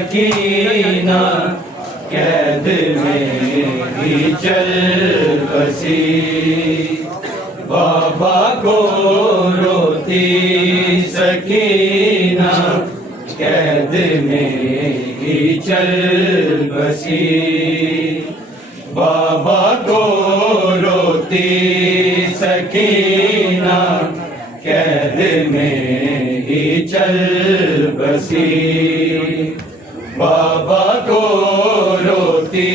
सकीना कैद में ही चल बसी, बाबा को रोती सकीना कैद में ही चल बसी, बाबा को रोती सकीना कैद में ही चल बसी, बाबा को रोती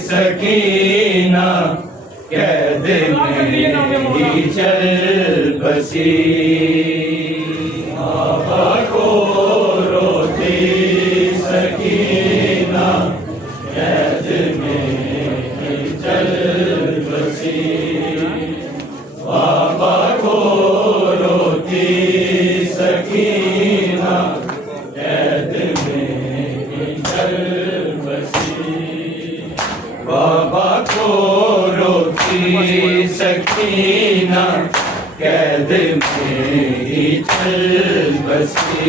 सकीना कैद में ही चल बसी, बाबा को रोती सकीना कैद में ही चल बसी, बाबा को रोती सकीना कैद में ही चल बसी, बाबा को रोती सकीना कैद में ही चल बसी,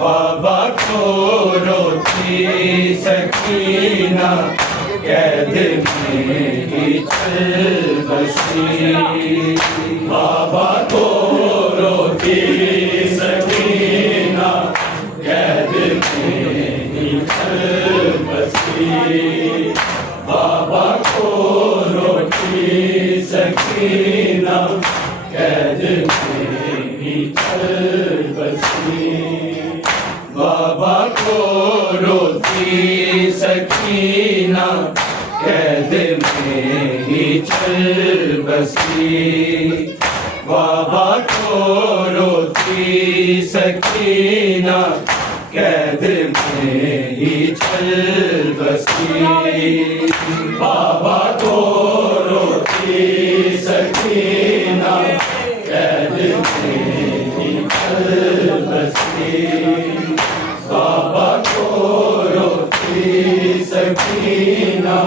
बाबा को रोती सकीना कैद में ही चल बसी, बाबा को रोती सकीना कैद में ही चल बसी, बाबा को रोती सकीना कैद में ही चल बसी, बाबा को रोती सकीना कैद में ही चल बसी, बाबा को रोती सकीना कैद में ही चल बसी, बाबा को रोती सकीना कैद में ही चल बसी, बाबा को रोती सकीना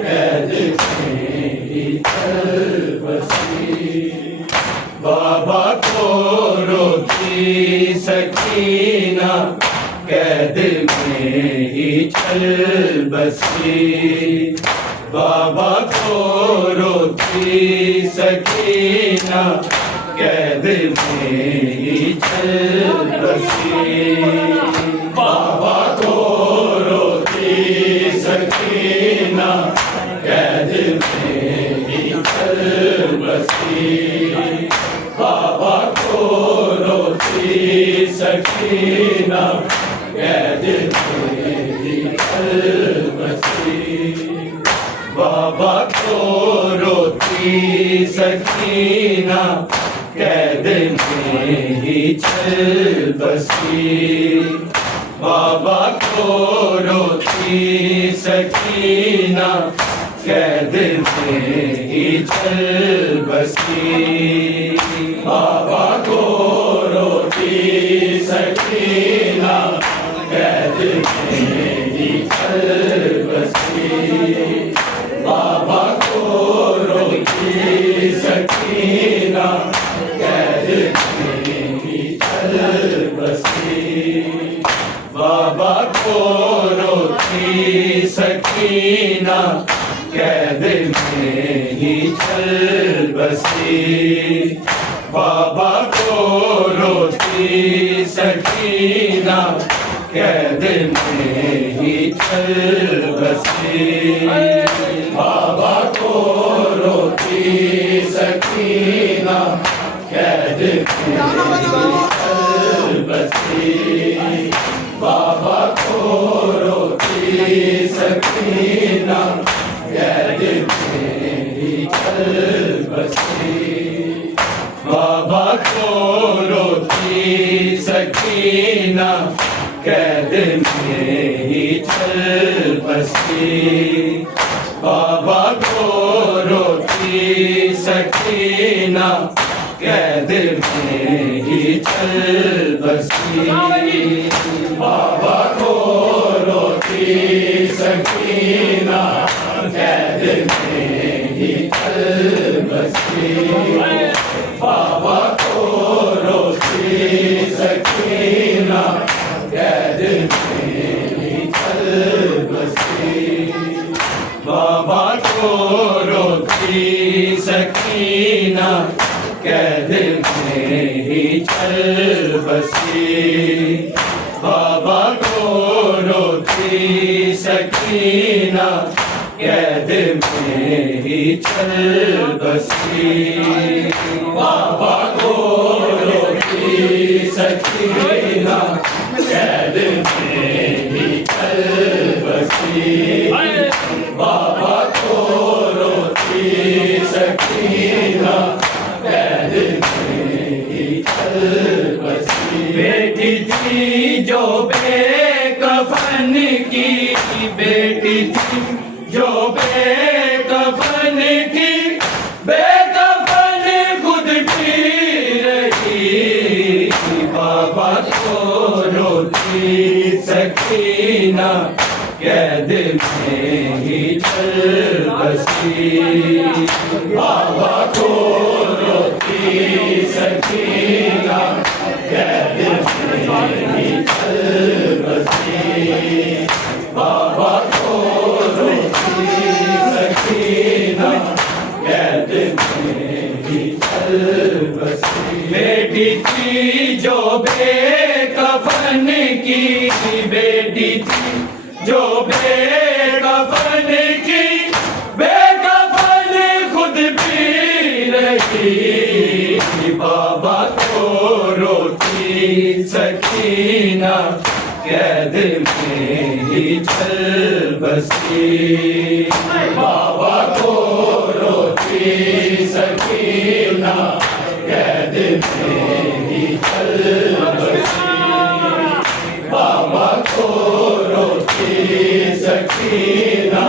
कैद में ही चल बसी, बाबा को रोती सकीना कैद में ही चल बसी, बाबा को रोती सकीना कैद में ही चल बसी, बाबा को रोती सकीना सकीना कैद में ही चल बसी। बाबा को रोती सकीना कैद में ही चल बसी। बाबा को रोती सकीना कैद में ही चल बसी। बाबा को रोती सकीना कैद में ही चल बसी। बाबा को रोती सकीना कैद में ही चल बसी। बाबा को रोती सकीना कैद में ही चल बसी। बाबा को रोती सकीना कैद में ही चल बसी। बाबा को रोती सकीना कैद में ही चल बसी। बाबा को रोती सकीना कैद में ही चल बसी। बाबा को रोती सकीना कैद में ही चल बसी। बाबा को रोती सकीना कैद में ही चल बसी। बाबा को रोती सकीना कैद में ही चल बसी। बाबा को रोती सकीना कैद में ही चल बसी। बाबा को रोती सकीना कैद में ही चल बसी। बाबा को रोती सकीना कैद में ही चल बसी। बाबा को रोती सकीना कैद में ही चल बसी। बाबा को रोती सकीना कैद में ही चल बसी। बेटी थी जो बेकफन की, बेटी थी जो बेकफन की, बेकफन खुद भी रही। बाबा को रोती सकीना कैद में ही चल बसी। बाबा को रोती सकीना कैद में ही चल बसी। बाबा को रोती सकीना कैद में ही चल बसी। बेटी थी जो बेकफन की, बेटी थी जो बेकफन की, बेकफन खुद भी रही। बाबा को रोती सकीना कैद में ही चल बसी। बाबा को रोती सकीना कैद में ही चल बसी। बाबा को रोती सकीना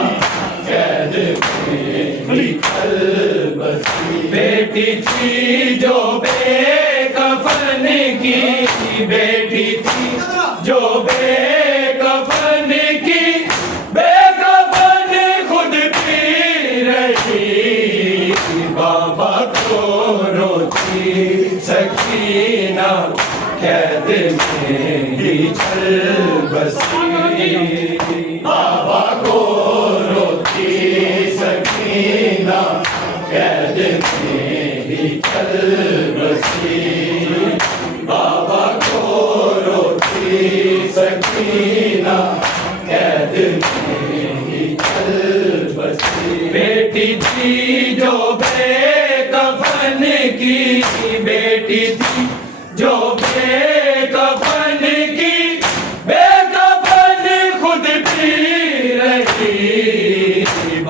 कैद में ही चल बसी। बेटी थी जो बेकफन की, बेटी थी जो बेकफन की, बेकफन खुद भी रही। बाबा को रोती सकीना कैद में ही चल बसी। बाबा को रोती सकीना कैद में ही चल बसी। बाबा को रोती सकीना कैद में ही चल बसी। बेटी थी जो बेकफन की, बेटी थी जो बेकफन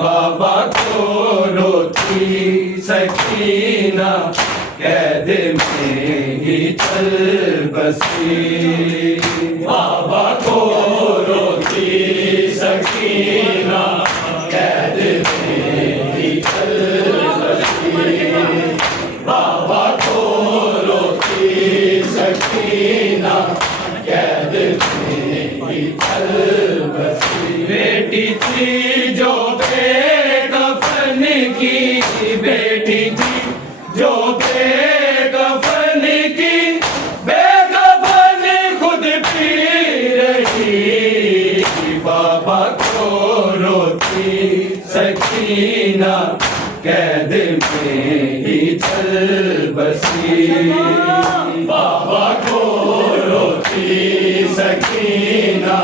बाबा को रोती सकीना कैद में ही चल बसी। बाबा को रोती सकीना कैद में ही चल बसी। बाबा को रोती सकीना कैद में ही चल बसी। बेटी थी जो बेकफन की, बेटी थी जो बेकफन की, बेकफन खुद पी रही। बाबा को रोती सकीना कैद में ही चल बसी। बाबा को रोती सकीना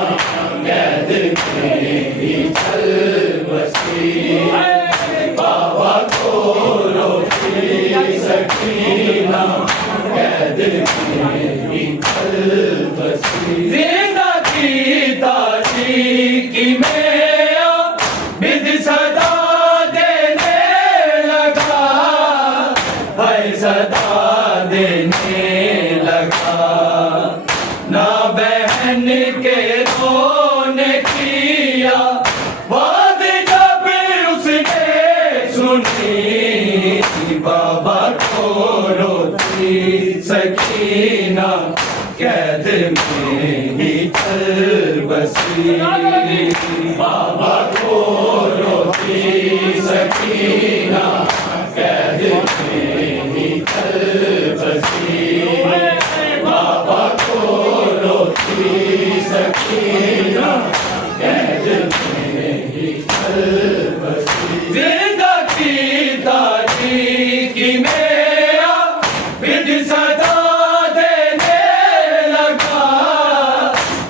कैद में ही चल बसी। बाबा को रोती सकीना कैद में ही चल बसी। जिंदा की तारीकी में बिद सदा देने लगा, है सदा देने लगा। ना बहन के रोने किया बात जब उसने सुनी। बाबा को रोती सकीना कैद में ही चल बसी। बाबा को रोती सकीना कैद में ही चल बसी। बाबा को रोती सकीना कैद में ही चल बसी। जिंदा की तारीकी में बिद सदा देने लगा,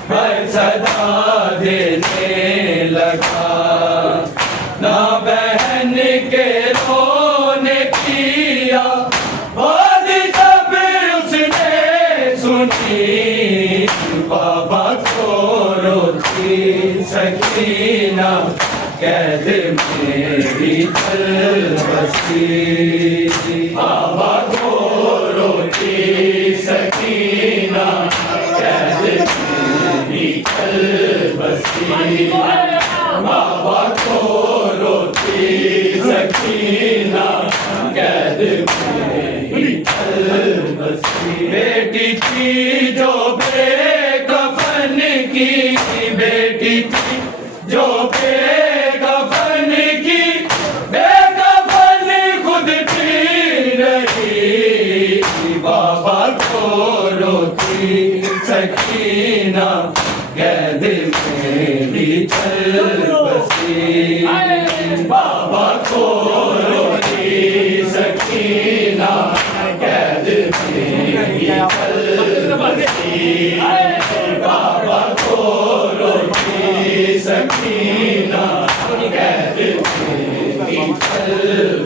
है सदा देने लगा। ना बहन के रोने किया बात जब उसने सुनी। बाबा को रोती सकीना कैद में ही चल बसी। बाबा को रोती सकीना कैद में ही चल बसी। बाबा को रोती सकीना कैद में ही चल बसी। बेटी थी जो बेकफन की, बेटी थी जो बेकफन की, बेकफन खुद पी रही। बाबा को रोती सकीना कैद में ही चल बसी। बाबा को रोती सकीना कैद में ही चल बसी। बाबा को रोती सकीना कैद में ही चल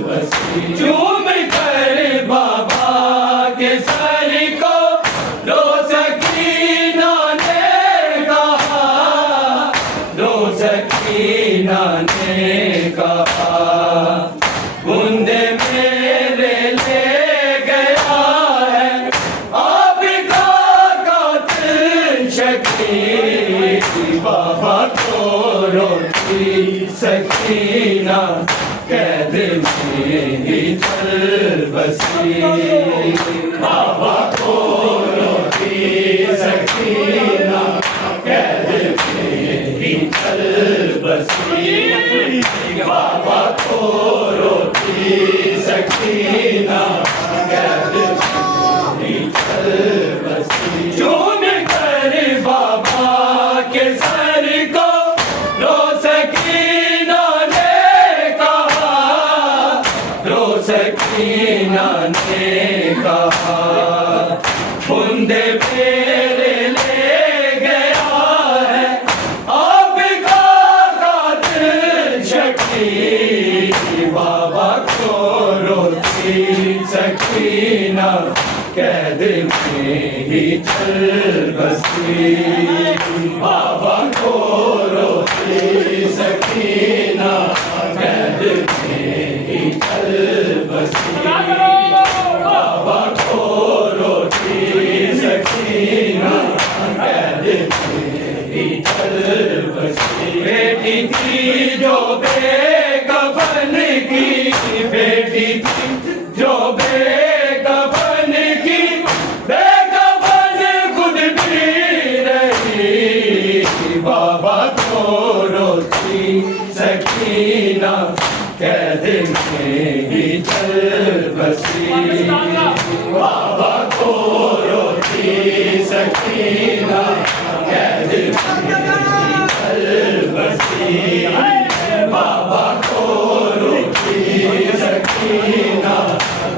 बसी। झूम कर बाबा के सर को रो सकीना ने कहा, रो सकीना ने कहा। बूंदे मेरे ले गया है आपका कातिल शकील। बाबा को रोती सकीना कैद में ही चल बसी। बाबा को रोती सकीना कैद में ही चल बसी। बाबा को रोती सकीना कैद में ही चल बसी। झूम कर बाबा के सर को रो सकीना ने कहा, रो सकीना ने कहा। बूंदे मेरे ले गया है आपका कातिल शकील। बाबा को रोती सकीना कैद में ही चल बसी। बाबा को रोती सकीना कैद कैद में ही चल बसी। बाबा को रोती सकीना कैद में ही चल बसी। बाबा को रोती सकीना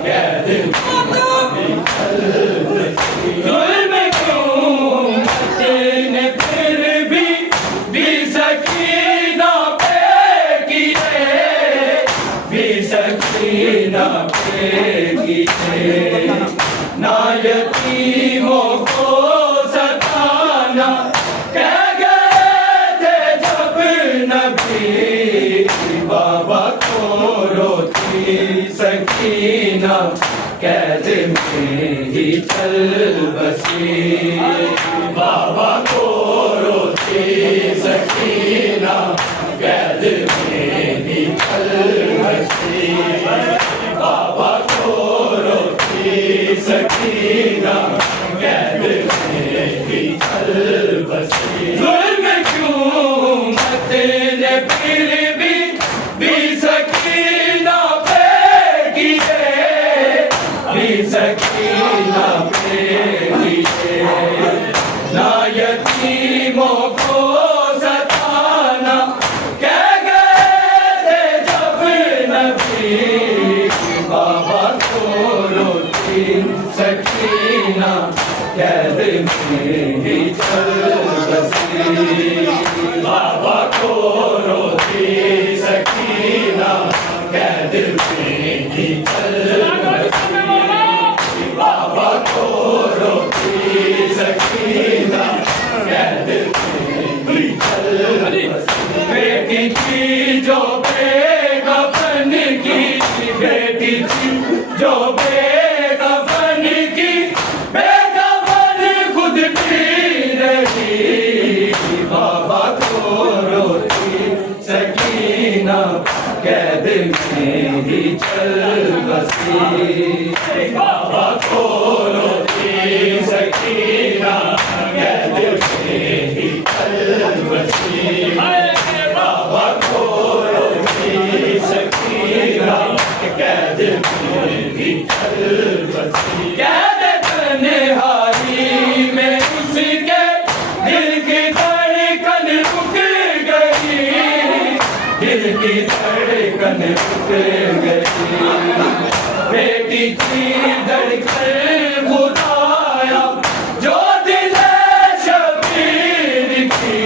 कैद में ही चल बसी। जुल्म क्यों तेने फिर भी सकीना पे किए, भी सकीना पे किए। ना यतीमों को सताना कह गए थे जब नबी। बाबा को रोती सकीना कैद में ही चल बसी। बाबा को रोती सकीना कैद में ही चल बसी। बाबा को रोती सकीना कैद में ही चल बसी। जुल्म क्यों मत ने फिर भी सकीना पे किए, भी सकीना पे किए। ना यतीमों को सताना कह गए थे जब नबी। बाबा को रोती सकीना कैद में ही चल बसी। बाबा को रोती सकीना कैद में ही चल बसी। बाबा को रोती सकीना कैद में ही चल बसी। बेटी थी जो बेकफन की, बेटी थी जो बेकफन की, बेकफन खुद भी रही। बाबा को रोती सकीना कैद में ही चल बसी। बाबा को रोती सकीना कैद में ही चल बसी। बाबा को रोती सकीना कैद में ही चल बसी। कैद तन्हाई में उसके दिल की धड़कन रुक गई, दिल की धड़कन रुक गई। बेटी की धड़कन बुलाया जो दिल शबीर की।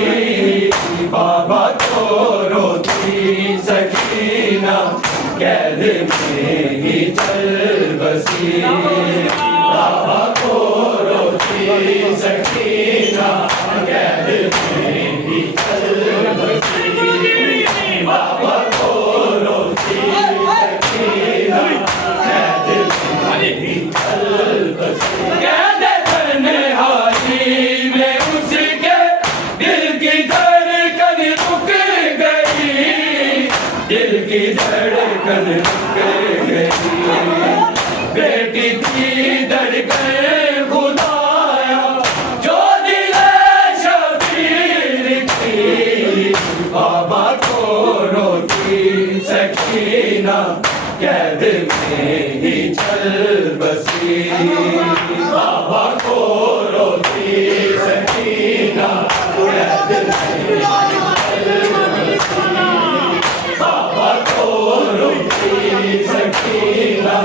बाबा को रोती सकीना कैद में ही चल बसी। बाबा को रोती सकीना कैद में ही चल बसी। बाबा को रोती सकीना कैद में ही चल बसी। कैद तन्हाई में उसके दिल की धड़कन रुक गई, दिल की धड़कन रुक गई। बेटी की धड़कन खुदाया जो दिल शबीर की। बाबा को रोती सकीना कैद में ही चल बसी। बाबा को रोती सकीना कैद में ही चल बसी। बाबा को रोती सकीना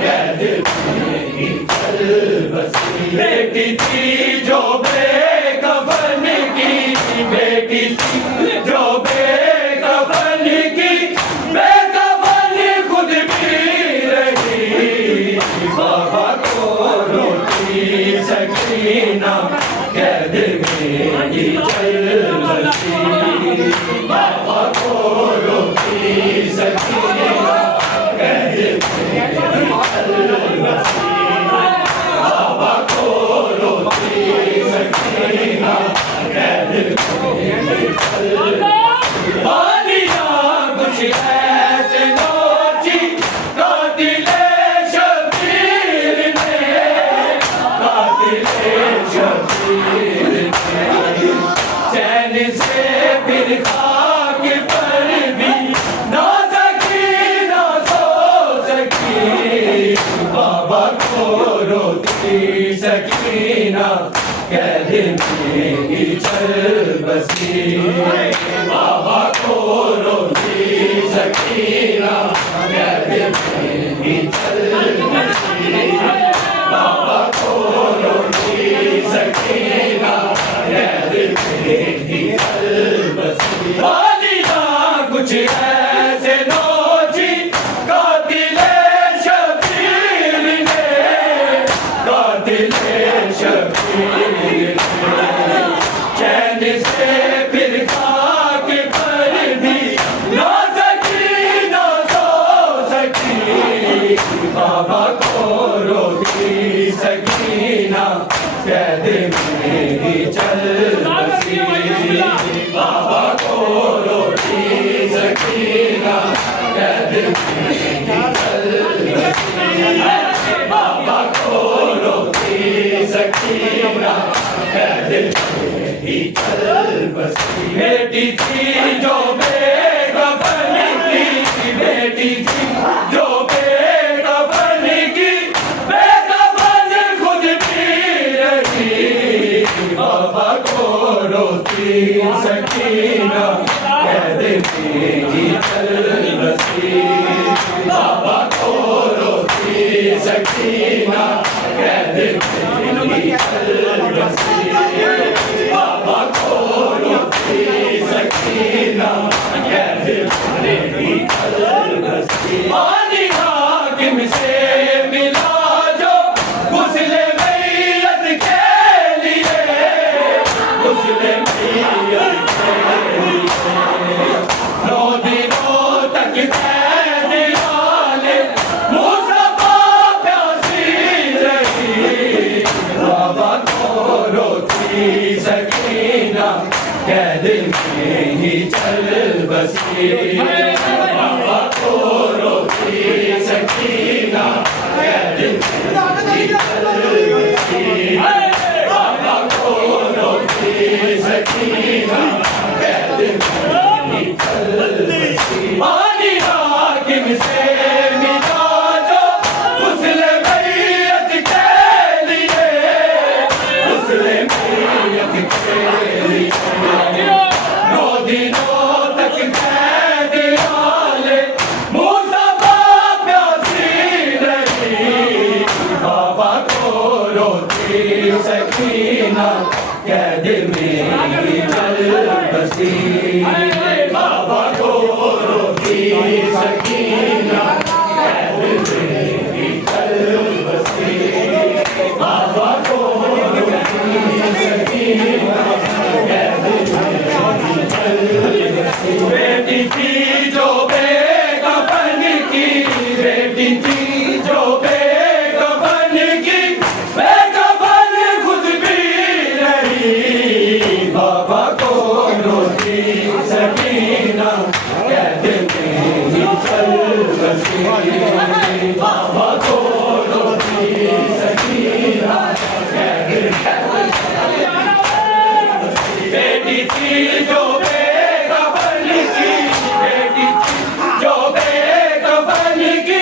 कैद में ही चल बसी। बेटी थी जो बेकफन की, बेटी थी जो बेकफन की, बेकफन खुद भी रही। बाबा को रोती सकीना कैद में ही चल बसी। बाबा को रोती सकीना कैद में ही चल बसी। बाबा को रोती सकीना कैद में ही चल कैद में ही चल बसी बाबा को रोती सकीना कैद में ही चल बसी बाबा को रोती सकीना कैद में ही चल बसी वालिदा कुछ ऐसे नौजी कातिले शबीर ने कातिले शबीर ने चैन से फिर खाक पर भी ना सकी ना सो सकी बाबा को रोती सकीना कैद में ही चल बसी बाबा को रोती सकीना कैद में ही चल बसी बाबा को रोती सकीना कैद में ही चल बसी बेटी थी जो बेकफन की बेटी थी जो बेकफन की बेकफन खुद भी रही बाबा को रोती सकीना कैद में ही चल बसी बाबा को रोती सकीना कैद में ही चल बसी बाबा को रोती सकीना कैद में ही चल बसी पानी हाकिम से मिला जो गुस्ले मैयत के लिए गुस्ले मैयत के लिए 9 दिनों तक कैद वाले मुस्तफा प्यासी रही बाबा को रोती सकीना कैद में ही चल बसी बाबा को रोती सकीना कैद में ही चल बसी बाबा को रोती सकीना कैद में ही चल बसी पानी हाकिम से मिला जो गुस्ले मैयत के लिए गुस्ले मैयत के लिए 9 दिनों तक कैद वाले मुस्तफा प्यासी रही बाबा को रोती सकीना कैद में ही चल बसी बाबा को रोती सकीना कैद में ही चल बसी बाबा को रोती सकीना कैद में ही चल बसी बेटी थी जो बेकफन की बेटी थी जो बेकफन की बेकफन खुद भी रही बाबा को रोती सकीना कैद में ही चल बसी बाबा को रोती सकीना कैद बेटी थी जो बेकफन की बेटी थी जो बेकफन की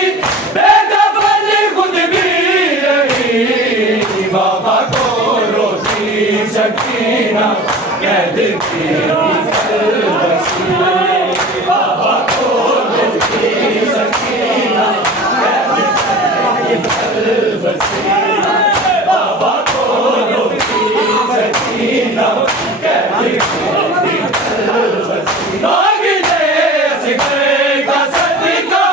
बेकफन खुद भी रही बाबा को रोती सकीना कैद में ही चल बसी बाबा को रोती सकीना कैद में ही चल बसी बाबा को रोती सकीना कैद में ही चल बसी मांगने असगर का सदका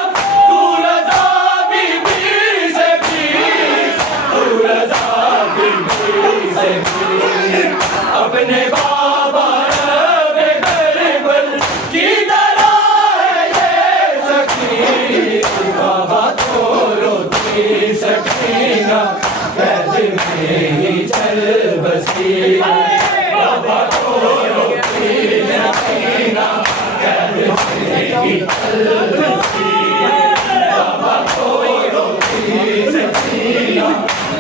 तू रज़ा बीबी से भी तू रज़ा बीबी से भी अपने बाबा रबे गरीबल की तरह है ये सखी बाबा को रोती सकीना कैद में ही चल बसी बाबा को रोती सकीना कैद में ही चल बसी बाबा को रोती सकीना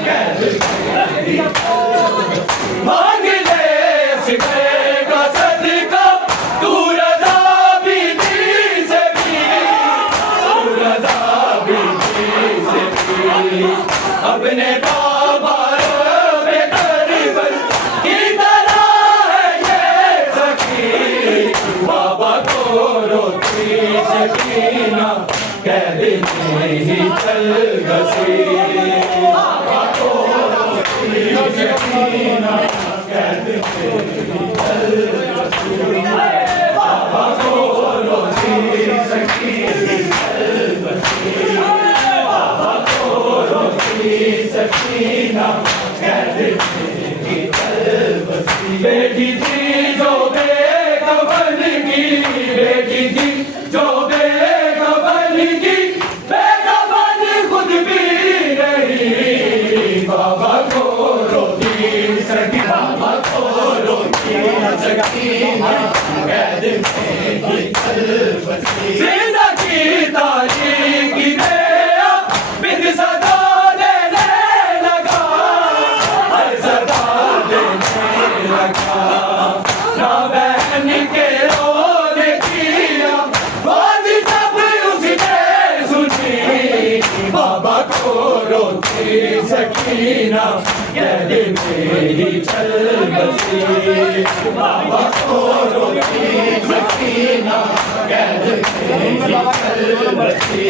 कैद में ही चल बसी मांग ले सिकरे का सदका तू रज़ा बीबी से भी तू रज़ा बीबी से भी अपने बाबा रबे गरीबल कैद में ही चल बसी बाबा को रोटी सकीना कैद में ही चल बसी बाबा को रोटी सकीना चल बसी बाबा को रोटी सकीना कैद में ही चल बसी बेटी थी जो बेकफन की बेटी थी जो बेकफन की बेकफन खुद भी नहीं बाबा को रोटी सकी बाबा को रोटी सकीना कैद में ही चल बसी जिंदा की तारीख में बिन सदा देने लगा हर सदा देने लगा ना बहन के रोने किया बात जब उसने सुनी बाबा को रोती सकीना कैद में ही चल बसी बाबा को रोती सकीना कैद में ही चल बसी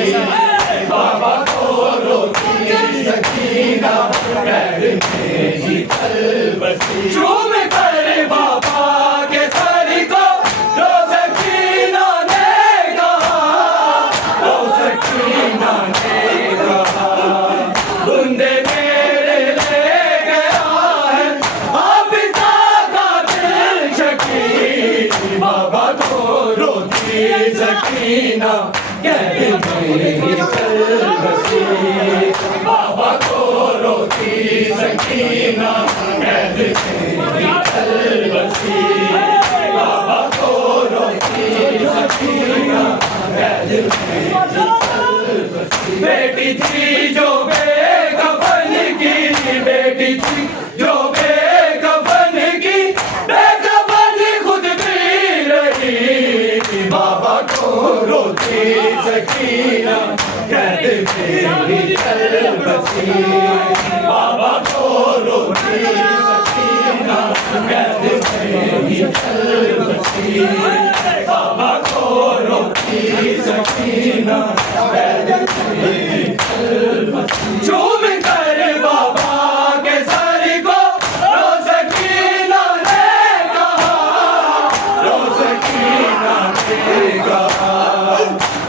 बाबा को रोती सकीना कैद में ही चल बसी झूम कर बाबा के सर को रो सकीना ने कहा रो सकीना ने कहा बंदे मेरे ले गया है आप का दिल शकी बाबा को रोती सकीना कैद में ही चल बसी बाबा को रोती सकीना कैद में ही चल बसी बाबा को रोती सकीना कैद में ही चल बसी बेटी थी जो बेकफन की बेटी थी जो बेकफन की बेकफन खुद भी रही बाबा को रोती सकीना कैद में ही चल बसी बाबा को रोती सकीना कैद में ही चल बसी बाबा को रोती सकीना कैद में ही चल बसी झूम कर बाबा के सर को रो सकीना ने कहा रो सकीना ने कहा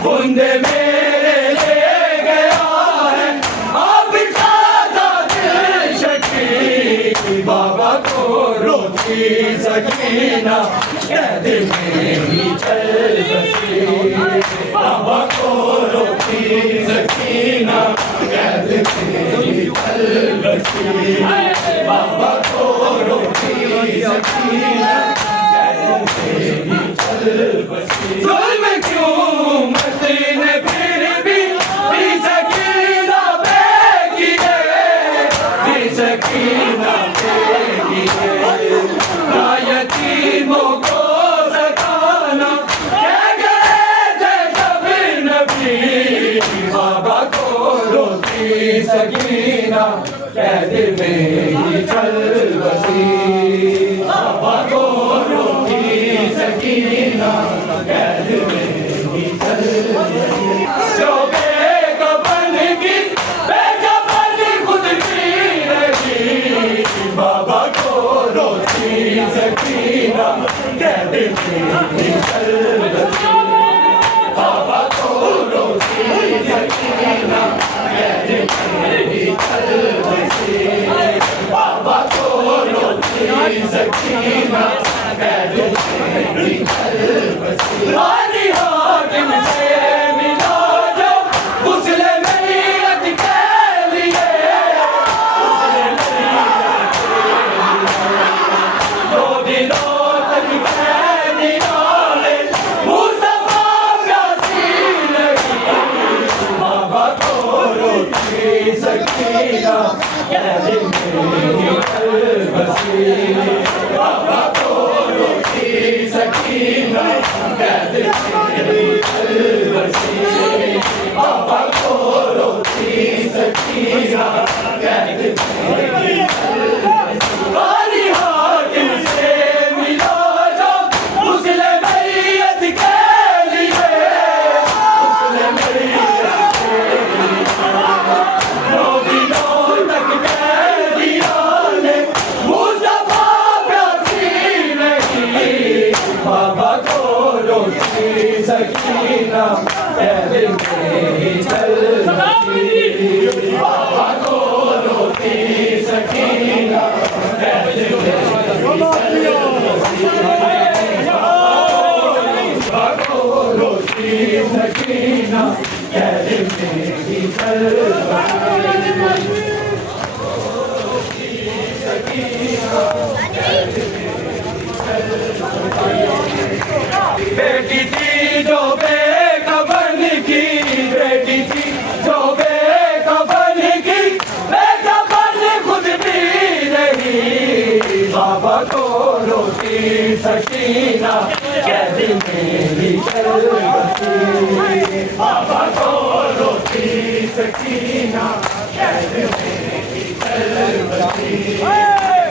बंदे मेरे ले गया है आप का दिल शकी बाबा को रोती सकीना कैद में ही चल बसी बाबा को रोती सकीना कैद में ही चल बसी बाबा को रोती सकीना कैद में ही चल बसी जुल्म क्यों मत ने फिर भी सकीना बेगी है सकीना बेगी है ना यतीमों को सताना क्या गए थे जब नबी बाबा को रोती सकीना कैद में ही चल बसी बाबा को रोती सकीना कैद में ही चल बसी जो बेकफन की बेकफन खुद भी रही बाबा को रोती सकीना कैद में ही चल बसी बाबा को रोती सकीना कैद में ही चल बसी बाबा को रोती सकीना कैद में ही चल बसी वाली हाकिम से मिला जो उसने मैयत के लिए दो दिनों तक कैदी डाले मुस्तफा प्यासी लगी बाबा को रोती सकीना कैद में ही चल बसी बाबा को रोती सकीना कैद में ही चल बसी बाबा को रोती सकीना कैद में ही चल बसी वाली हाकिम से मिला जो उसने मैयत के लिए उसने मैयत में ही चल बेटी थी जो बेकफन की, बेटी थी जो बेकफन की, बेकफन खुद भी नहीं। बाबा को रोती सकीना कैद में ही चल बसी। बाबा को रोती सकीना कैद में ही चल बसी।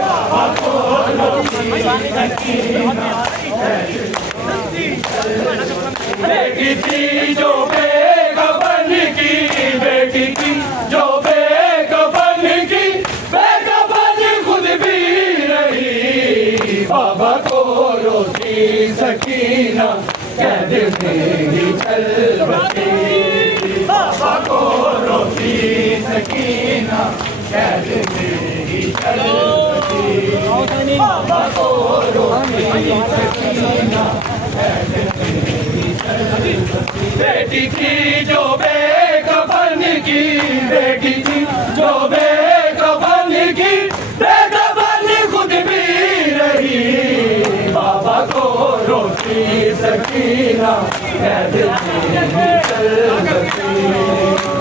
बाबा को रोती सकीना बेटी थी जो बेकफन की, बेटी थी जो बेकफन की, बेकफन खुद भी रही। बाबा को रोती सकीना कैद में ही चल बसी। बाबा को रोती सकीना कैद में ही चल बसी। बाबा को रोती सकीना बेटी थी जो बेकफन की, बेटी थी जो बेकफन की, बेकफन खुद भी रही। बाबा को रोती सकीना कैद में ही चल बसी।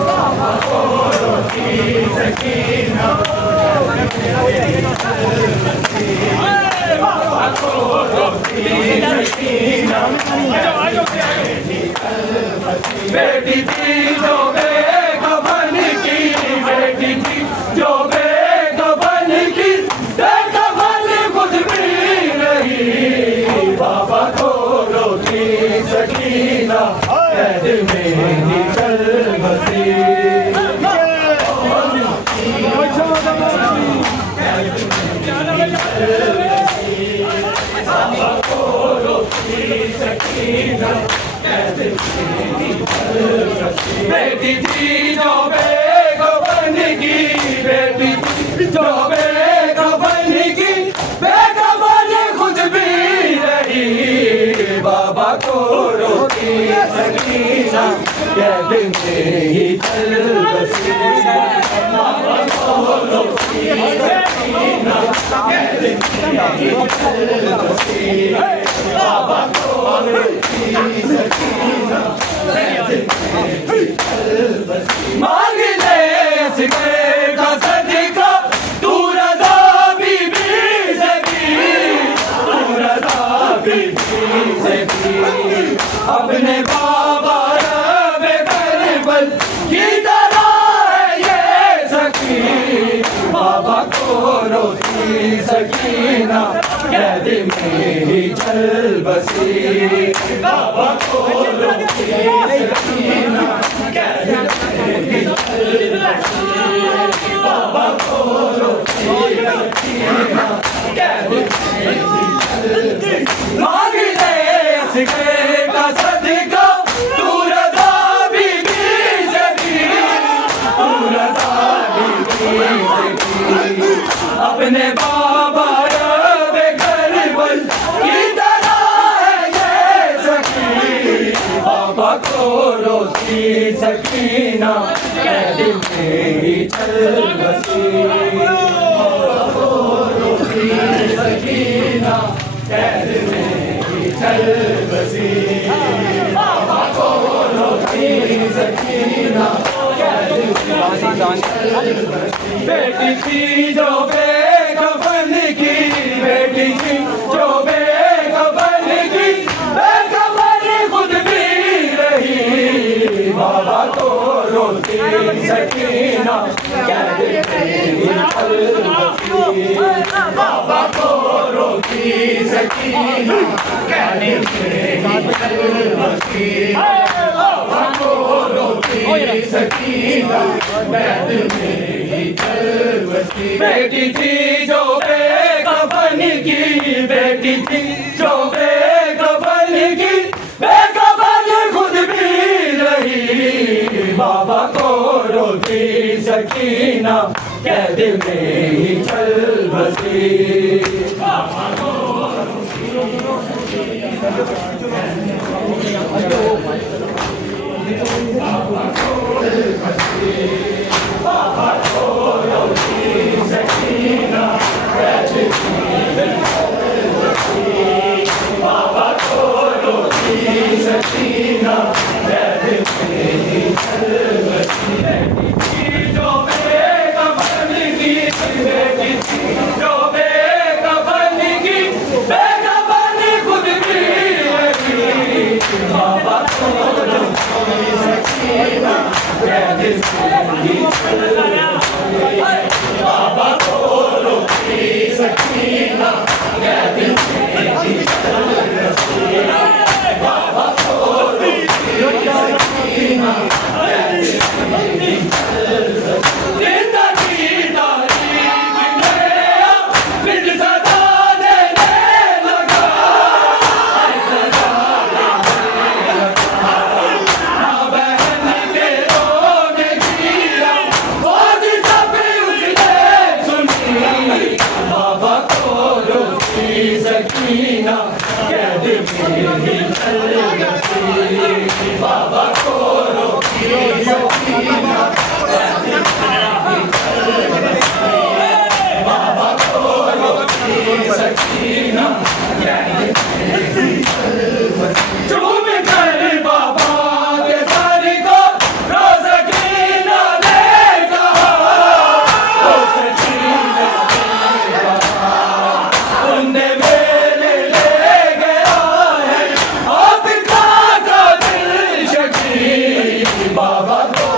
बाबा को रोती सकीना बाबा को रोती सकीना बेटी थी जो बेकफन की, बेटी थी जो बेकफन की, बेकफन खुद भी रही। बाबा को रोती सकीना कैद में ही चल बसी। बाबा को रोती सकीना कैद में ही चल बसी। बेटी थी जो बेकफन की, बेटी थी जो बेकफन की, बेकफन खुद भी रही। बाबा को रोती सकीना कैद में ही चल बसी। बाबा को रोती सकीना कैद में ही चल बसी। बाबा को रोती सकीना मांग ले सिकरे का सदका तू रज़ा बीबी से भी, तू रज़ा बीबी से भी। अपने बाबा रब करबल की तरह है ये सकी। बाबा को रोती सकीना कैद में ही चल बसी। बाबा को रोती सकीना कैद में ही चल बसी। बाबा को रोती सकीना कैद में ही चल बसी। मांग ले सिकरे का सदका तू रज़ा बीबी से भी, तू रज़ा बीबी से भी। अपने बाबा रब करबल की तरह है ये सकी। बाबा को रोती सकीना कैद में ही चल बसी। बाबा को रोती सकीना कैद में ही चल बसी। बाबा को रोती सकीना कैद में ही चल बसी। बेटी थी जो बेकफन की, बेटी थी जो बेकफन की, बेकफन खुद भी रही। बाबा को रोती सकीना कैद में ही चल बसी। बाबा को रोती सकीना कैद में ही चल बसी। बाबा को रोती सकीना कैद में ही चल बसी। बेटी थी जो बेकफन की, बेटी थी जो बेकफन की, बेकफन खुद भी रही। बाबा को रोती सकीना कैद में ही चल बसी। बाबा को रोती बाबा को